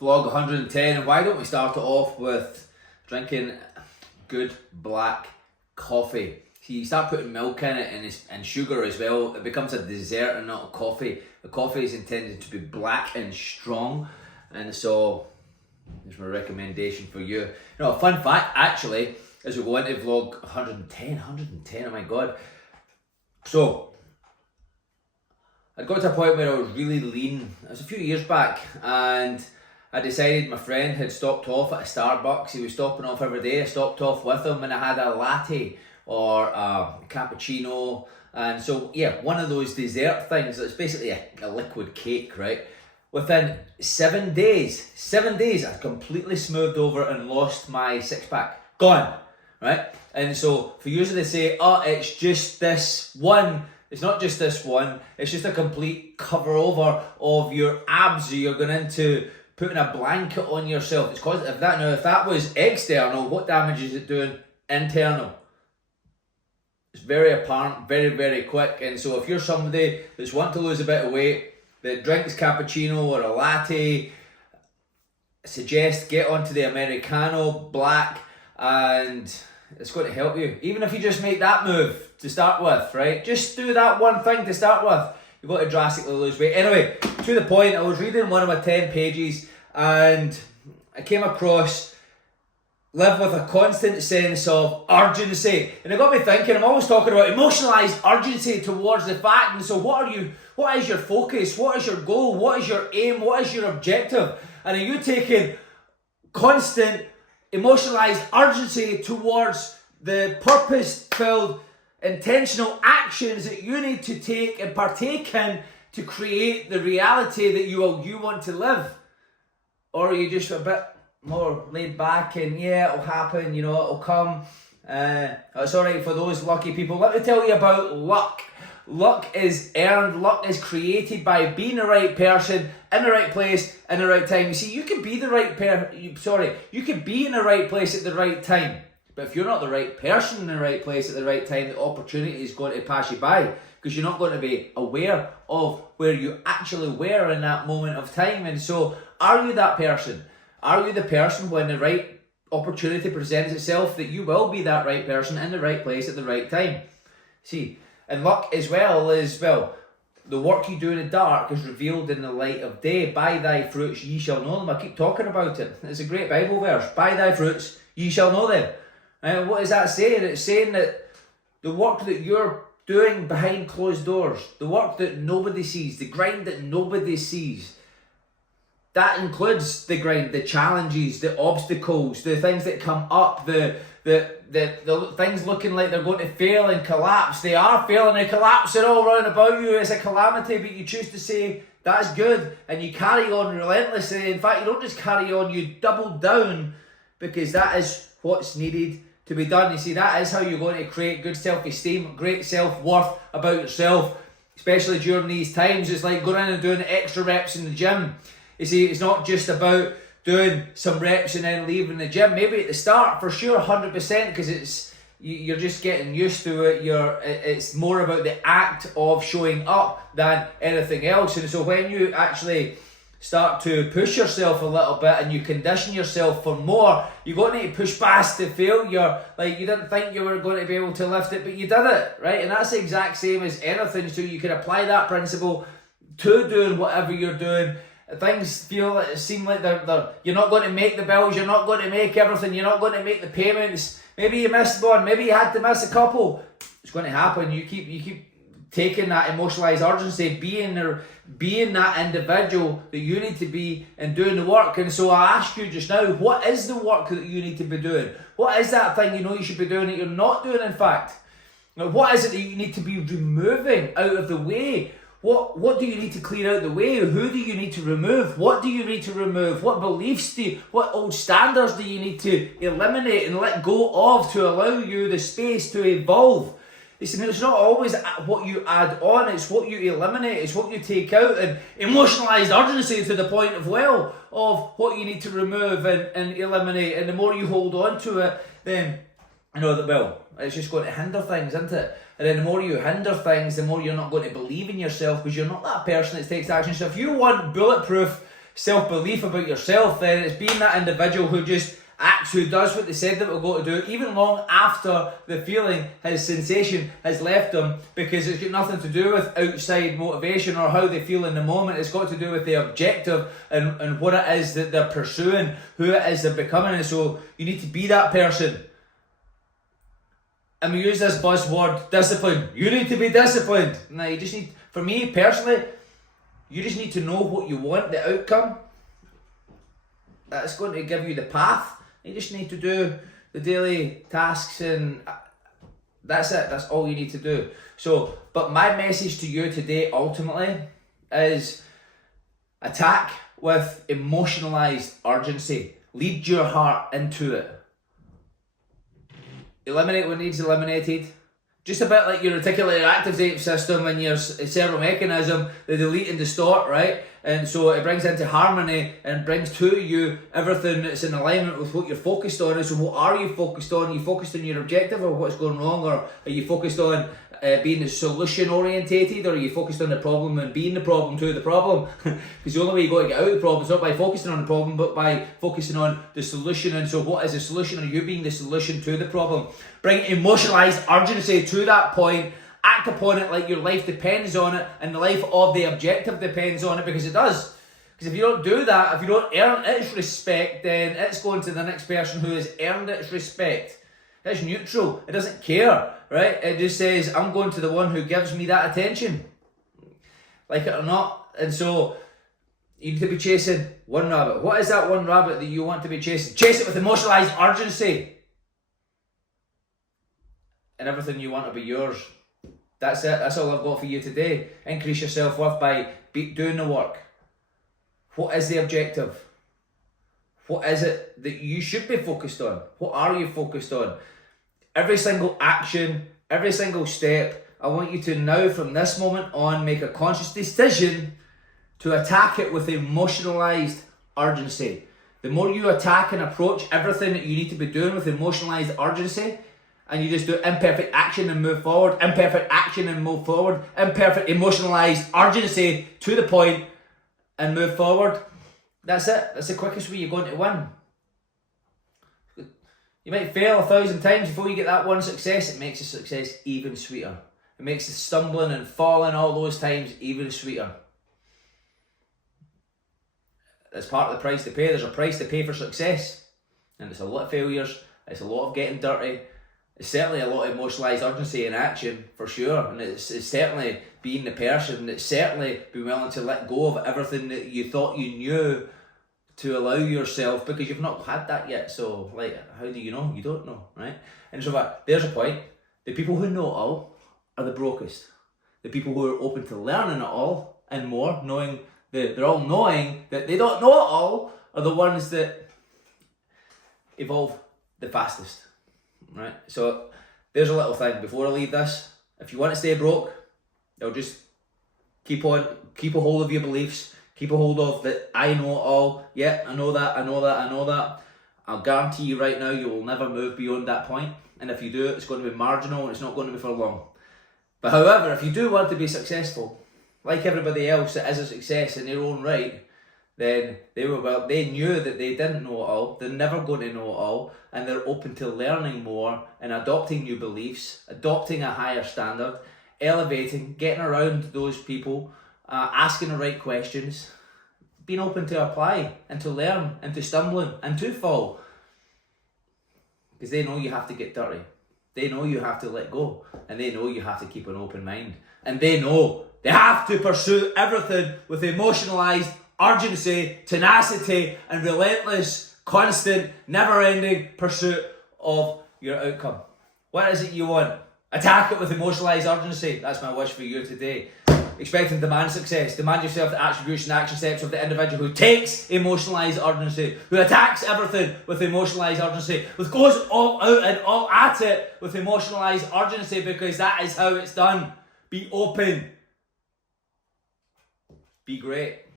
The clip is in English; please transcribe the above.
vlog 110, and why don't we start it off with drinking good black coffee. See, you start putting milk in it and sugar as well, it becomes a dessert and not a coffee. The coffee is intended to be black and strong, and so there's my recommendation for you. You know, a fun fact actually, as we go into vlog 110, oh my god. So, I'd got to a point where I was really lean. It was a few years back, and I decided my friend had stopped off at a Starbucks. He was stopping off every day. I stopped off with him and I had a latte or a cappuccino. And so, yeah, one of those dessert things that's basically a liquid cake, right? Within 7 days, I completely smoothed over and lost my six-pack. Gone, right? And so, for you to say, oh, it's just this one, it's not just this one, it's just a complete cover over of your abs. So you're going into putting a blanket on yourself. It's cause if that was external, what damage is it doing internal? It's very apparent, very, very quick. And so if you're somebody that's wanting to lose a bit of weight, that drinks cappuccino or a latte, suggest get onto the Americano black, and it's going to help you. Even if you just make that move to start with, right? Just do that one thing to start with. You've got to drastically lose weight. Anyway, to the point, I was reading one of my 10 pages and I came across live with a constant sense of urgency. And it got me thinking, I'm always talking about emotionalized urgency towards the fact. And so what is your focus? What is your goal? What is your aim? What is your objective? And are you taking constant emotionalized urgency towards the purpose-filled intentional actions that you need to take and partake in to create the reality that you want to live? Or are you just a bit more laid back and yeah, it'll happen, you know, it'll come. It's alright for those lucky people. Let me tell you about luck. Luck is earned, luck is created by being the right person, in the right place, in the right time. You see, you can be you can be in the right place at the right time. But if you're not the right person in the right place at the right time, the opportunity is going to pass you by because you're not going to be aware of where you actually were in that moment of time. And so, are you that person? Are you the person when the right opportunity presents itself that you will be that right person in the right place at the right time? See, and luck as well, the work you do in the dark is revealed in the light of day. By thy fruits ye shall know them. I keep talking about it. It's a great Bible verse. By thy fruits ye shall know them. And what is that saying? It's saying that the work that you're doing behind closed doors, the work that nobody sees, the grind that nobody sees, that includes the grind, the challenges, the obstacles, the things that come up, the things looking like they're going to fail and collapse. They are failing and collapsing all around about you. It's a calamity, but you choose to say, that's good, and you carry on relentlessly. In fact, you don't just carry on, you double down, because that is what's needed to be done. You see, that is how you're going to create good self-esteem, great self-worth about yourself, especially during these times. It's like going in and doing extra reps in the gym. You see, it's not just about doing some reps and then leaving the gym. Maybe at the start, for sure, 100%, because you're just getting used to it. It's more about the act of showing up than anything else. And so when you actually start to push yourself a little bit and you condition yourself for more, you're going to need to push past the failure. Like, you didn't think you were going to be able to lift it, but you did it, right? And that's the exact same as anything. So you can apply that principle to doing whatever you're doing. Things seem like you're not going to make the bills, you're not going to make everything, you're not going to make the payments. Maybe you missed one, maybe you had to miss a couple. It's going to happen. You keep taking that emotionalized urgency, being that individual that you need to be and doing the work. And so I asked you just now, what is the work that you need to be doing? What is that thing you know you should be doing that you're not doing, in fact? Now, what is it that you need to be removing out of the way? What do you need to clear out the way? Who do you need to remove? What do you need to remove? What beliefs what old standards do you need to eliminate and let go of to allow you the space to evolve? It's not always what you add on, it's what you eliminate, it's what you take out, and emotionalized urgency to the point of what you need to remove and eliminate. And the more you hold on to it, then it's just going to hinder things, isn't it? And then the more you hinder things, the more you're not going to believe in yourself, because you're not that person that takes action. So if you want bulletproof self-belief about yourself, then it's being that individual who just acts, who does what they said they were going to do, even long after the feeling, his sensation has left them, because it's got nothing to do with outside motivation or how they feel in the moment. It's got to do with the objective and what it is that they're pursuing, who it is they're becoming. And so you need to be that person. And we use this buzzword, discipline. You need to be disciplined. Now, you just need, for me personally, you just need to know what you want, the outcome. That's going to give you the path. You just need to do the daily tasks, and that's it. That's all you need to do. So, but my message to you today ultimately is attack with emotionalized urgency. Lead your heart into it. Eliminate what needs eliminated. Just a bit like your reticular activating system and your cerebral mechanism, the delete and distort, right? And so it brings into harmony and brings to you everything that's in alignment with what you're focused on. And so what are you focused on? Are you focused on your objective or what's going wrong? Or are you focused on being solution orientated? Or are you focused on the problem and being the problem to the problem? Because the only way you got to get out of the problem is not by focusing on the problem, but by focusing on the solution. And so what is the solution? Are you being the solution to the problem? Bring emotionalized urgency to that point. Act upon it like your life depends on it, and the life of the objective depends on it, because it does. Because if you don't do that, if you don't earn its respect, then it's going to the next person who has earned its respect. It's neutral. It doesn't care, right? It just says, I'm going to the one who gives me that attention, like it or not. And so you need to be chasing one rabbit. What is that one rabbit that you want to be chasing? Chase it with emotionalized urgency. And everything you want to be yours. That's it. That's all I've got for you today. Increase your self-worth by doing the work. What is the objective? What is it that you should be focused on? What are you focused on? Every single action, every single step, I want you to now, from this moment on, make a conscious decision to attack it with emotionalized urgency. The more you attack and approach everything that you need to be doing with emotionalized urgency, and you just do imperfect action and move forward, imperfect action and move forward, imperfect emotionalized urgency to the point and move forward. That's it. That's the quickest way you're going to win. You might fail 1,000 times before you get that one success. It makes the success even sweeter. It makes the stumbling and falling all those times even sweeter. That's part of the price to pay. There's a price to pay for success. And it's a lot of failures. It's a lot of getting dirty. It's certainly a lot of emotionalised urgency in action, for sure. And it's certainly being the person. It's certainly being willing to let go of everything that you thought you knew to allow yourself, because you've not had that yet. So, like, how do you know? You don't know, right? And so there's a point. The people who know it all are the brokest. The people who are open to learning it all and more, knowing that they're all knowing that they don't know it all, are the ones that evolve the fastest. Right, so there's a little thing before I leave this. If you want to stay broke, you'll just keep a hold of your beliefs, keep a hold of that. I know it all. Yeah, I know that. I'll guarantee you right now, you will never move beyond that point. And if you do, it's going to be marginal and it's not going to be for long. But however, if you do want to be successful, like everybody else that is a success in their own right, then they knew that they didn't know it all, they're never going to know it all, and they're open to learning more and adopting new beliefs, adopting a higher standard, elevating, getting around those people, asking the right questions, being open to apply and to learn and to stumbling and to fall. Because they know you have to get dirty. They know you have to let go, and they know you have to keep an open mind, and they know they have to pursue everything with emotionalized urgency, tenacity, and relentless, constant, never-ending pursuit of your outcome. What is it you want? Attack it with emotionalized urgency. That's my wish for you today. Expect and demand success. Demand yourself the attribution action steps of the individual who takes emotionalized urgency, who attacks everything with emotionalized urgency, who goes all out and all at it with emotionalized urgency, because that is how it's done. Be open. Be great.